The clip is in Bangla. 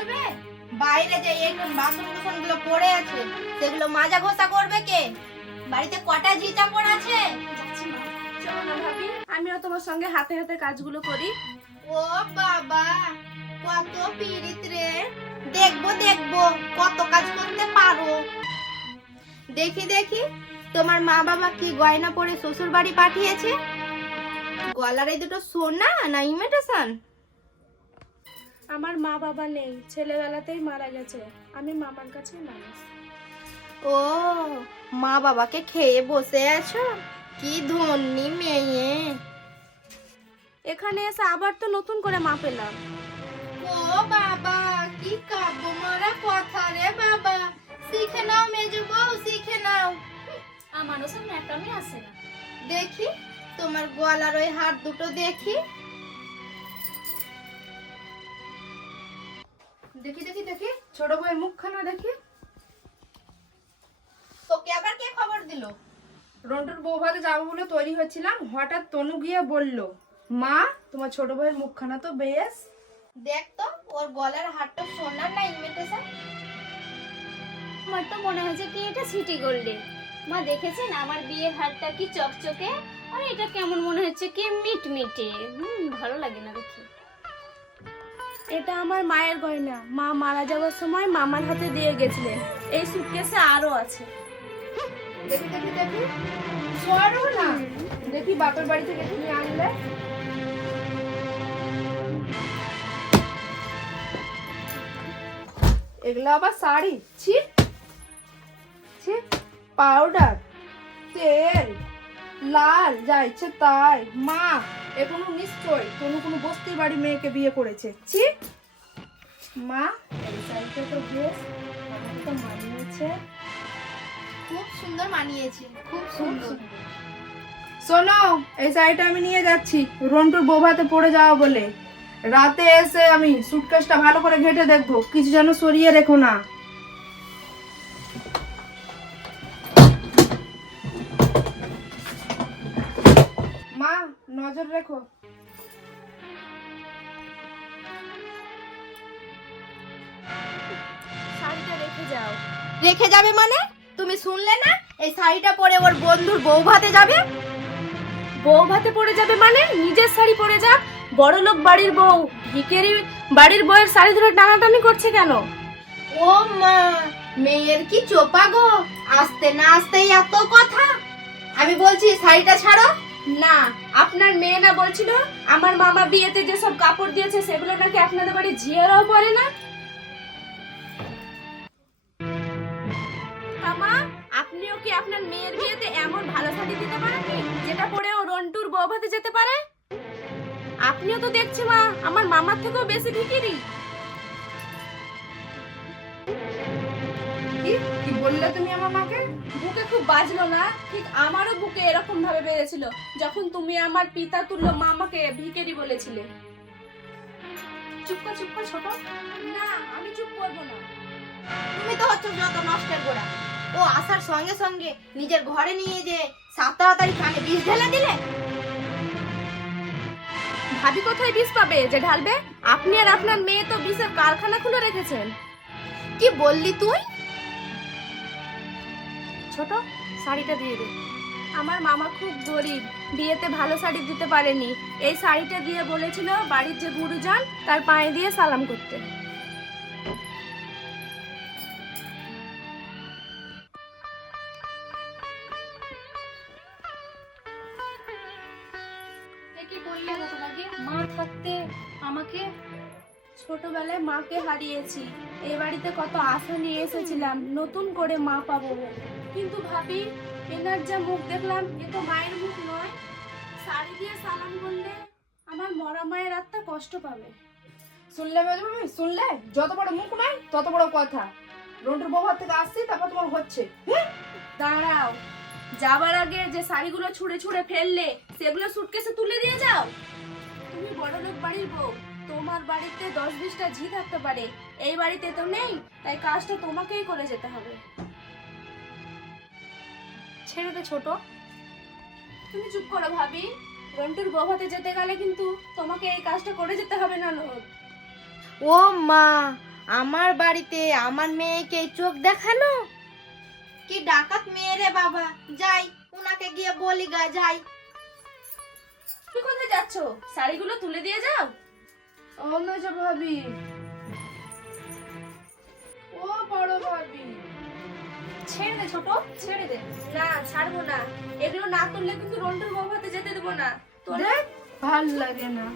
করবে? বাইরে যে এই বাসন কুসন গুলো পড়ে আছে সেগুলো মাজা ঘষা করবে কে? বাড়িতে কটা ঝি চাকর আছে? যাচ্ছি মা, চলো না ভাবি, আমিও তোমার সঙ্গে হাতে হাতে কাজগুলো করি। ও বাবা, কত পীড়িত রে। দেখবো দেখবো কত কাজ করতে পারো। দেখি দেখি তোমার মা বাবা কি গয়না পরে শ্বশুর বাড়ি পাঠিয়েছে। গলার এই দুটো সোনা না ইমিটেশন? আমার মা বাবা নেই, ছেলেবেলাতেই মারা গেছে, আমি মামার কাছেই মানুষ। ও, মা বাবাকে খেয়ে বসে আছো? কি ধনী মেয়ে। এখানে এসে আবার তো নতুন করে মা পেলাম। ও বাবা, কি কাব্য মারা কথা রে বাবা। শিখে নাও মেজো বউ, শিখে নাও। আমারও সামনে একটা মেয়ে আসে না। দেখি তোমার গলার ওই হাত দুটো দেখি। দেখি দেখি দেখি ছোট বউয়ের মুখখানা দেখি। তোকে আবার কে খবর দিল? রন্টুর বউ ভাতে যাবো বলে তৈরি হচ্ছিলাম, হঠাৎ তনু গিয়ে বলল, মা তোমার ছোট ভাইয়ের মুখখানা তো বেশ। দেখ তো ওর গলার হারটা সোনার না ইমিটেশন? আমার তো মনে হচ্ছে কি এটা সিটি গোল্ডের। মা দেখেছেন আমার বিয়ের হারটা কি চকচকে, আর এটা কেমন মনে হচ্ছে কি মিটমিটে। ভালো লাগে না দেখে। এটা আমার মায়ের গয়না, মা মারা যাওয়ার সময় মামার হাতে দিয়ে গেছিলেন। এই সুটকেসে আরো আছে। দেখি দেখি দেখি, সরো না, দেখি বাপের বাড়ি থেকে কি আনলে। এগুলো আবার শাড়ি? ছি ছি, পাউডার, তেল, লাল, যা ইচ্ছে তাই। মা এ কোনো নিশ্চয় কোনো বস্তির বাড়ি মেয়েকে বিয়ে করেছে। ছি মা, এই শাড়িটা তো বেশ, আমাকে তো মানিয়েছে। খুব সুন্দর মানিয়েছে, খুব সুন্দর। শোনো, এই শাড়িটা আমি নিয়ে যাচ্ছি রন্টুর বউ ভাতে পড়ে যাওয়া বলে। রাতে এসে আমি সুটকেসটা ভালো করে ঘেটে দেখবো, কিছু যেন সরিয়ে রেখো না। মা নজর রেখো। শাড়িটা রেখে যাও। রেখে যাবে মানে? তুমি শুনলে না এই শাড়িটা পরে ওর বন্ধুর বউ ভাতে যাবে? বউ ভাতে পড়ে যাবে মানে নিজের শাড়ি পরে যাক। বড়লোক বাড়ির বউ ভিখারি বাড়ির বউয়ের শাড়ি ধরে টানাটানি করছে কেন? ও মা, মেয়ের কি চোপা গো, আসতে না আসতেই এত কথা। আমি বলছি শাড়িটা ছাড়ো। না, আপনার মেয়ে না বলছিল আমার মামা বিয়েতে যে সব কাপড় দিয়েছে সেগুলো নাকি আপনাদের বাড়ি ঝিয়েরাও পরে না? মামা, আপনিও কি আপনার মেয়ের বিয়েতে এমন ভালো শাড়ি দিতে পারেননি যেটা পরে ও রন্টুর বউ ভাতে যেতে পারে? আপনিও তো দেখছি মা আমার মামার থেকেও বেশি ভিখারি। কি কি বললে তুমি আমার মাকে? বুকে খুব বাজলো না? ঠিক আমারও বুকে এরকম ভাবে বেড়েছিল যখন তুমি আমার পিতা তুল্য মামাকে ভিখারি বলেছিলে। চুপ কর ছোট। না, আমি চুপ করবো না। তুমি তো হচ্ছে যত নষ্টের গোড়া। ও আসার সঙ্গে সঙ্গে নিজের ঘরে নিয়ে যে সাত তাড়াতাড়ি কানে বিষ ঢেলে দিলে। ভাবি কোথায় বিষ পাবে যে ঢালবে? আপনি আর আপনার মেয়ে তো বিষের কারখানা খুলে রেখেছেন। কি বললি তুই? ছোট, শাড়িটা দিয়ে দে। আমার মামা খুব গরিব, বিয়েতে ভালো শাড়ি দিতে পারেনি। এই শাড়িটা দিয়ে বলেছিল বাড়ির যে গুরুজন তার পায়ে দিয়ে সালাম করতে। কি বললে গো তোমাকে? মা থাকতে আমাকে ছোটবেলায় মাকে হারিয়েছি, এই বাড়িতে কত আশা নিয়ে এসেছিলাম নতুন করে মা পাবো বলে। কিন্তু ভাবি এনার যা মুখ দেখলাম এ তো মায়ের মুখ নয়। শাড়ি দিয়ে সালাম করলে আমার মরা মায়ের আত্মা কষ্ট পাবে। শুনলে মেজবাবু, শুনলে? যত বড় মুখ নাই তত বড় কথা। রন্টুর বউ ভাত থেকে আসছি, তারপর তোমার হচ্ছে। দাঁড়াও, যাবার আগে যে শাড়িগুলো ছুঁড়ে ছুঁড়ে ফেললে সেগুলো সুটকেসে তুলে দিয়ে যাও। তুমি বড়লোক বাড়ির বউ, তোমার বাড়িতে 10-20টা ঝি থাকতে পারে, এই বাড়িতে তো নেই, তাই কাজটা তোমাকেই করে যেতে হবে। ছেড়ে দে ছোট। তুমি চুপ করো ভাবি, রন্টুর বউ ভাতে যেতে গেলে কিন্তু তোমাকে এই কাজটা করে যেতে হবে না। ও মা, আমার বাড়িতে আমার মেয়েকে এই চোখ দেখানো? কি ডাকাত মেয়ে রে বাবা, যাই উনাকে গিয়ে বলি গা, যাই। তুমি কোথায় যাচ্ছ? শাড়িগুলো তুলে দিয়ে যাও। ও মেজো ভাবি, ও বড় ভাবি, ছেড়ে দে ছোট, ছেড়ে দে। না ছাড়বো না, এগুলো না তুললে কিন্তু রন্টুর বউ ভাতে যেতে দেবো না। তোর দেখ ভাল লাগে না।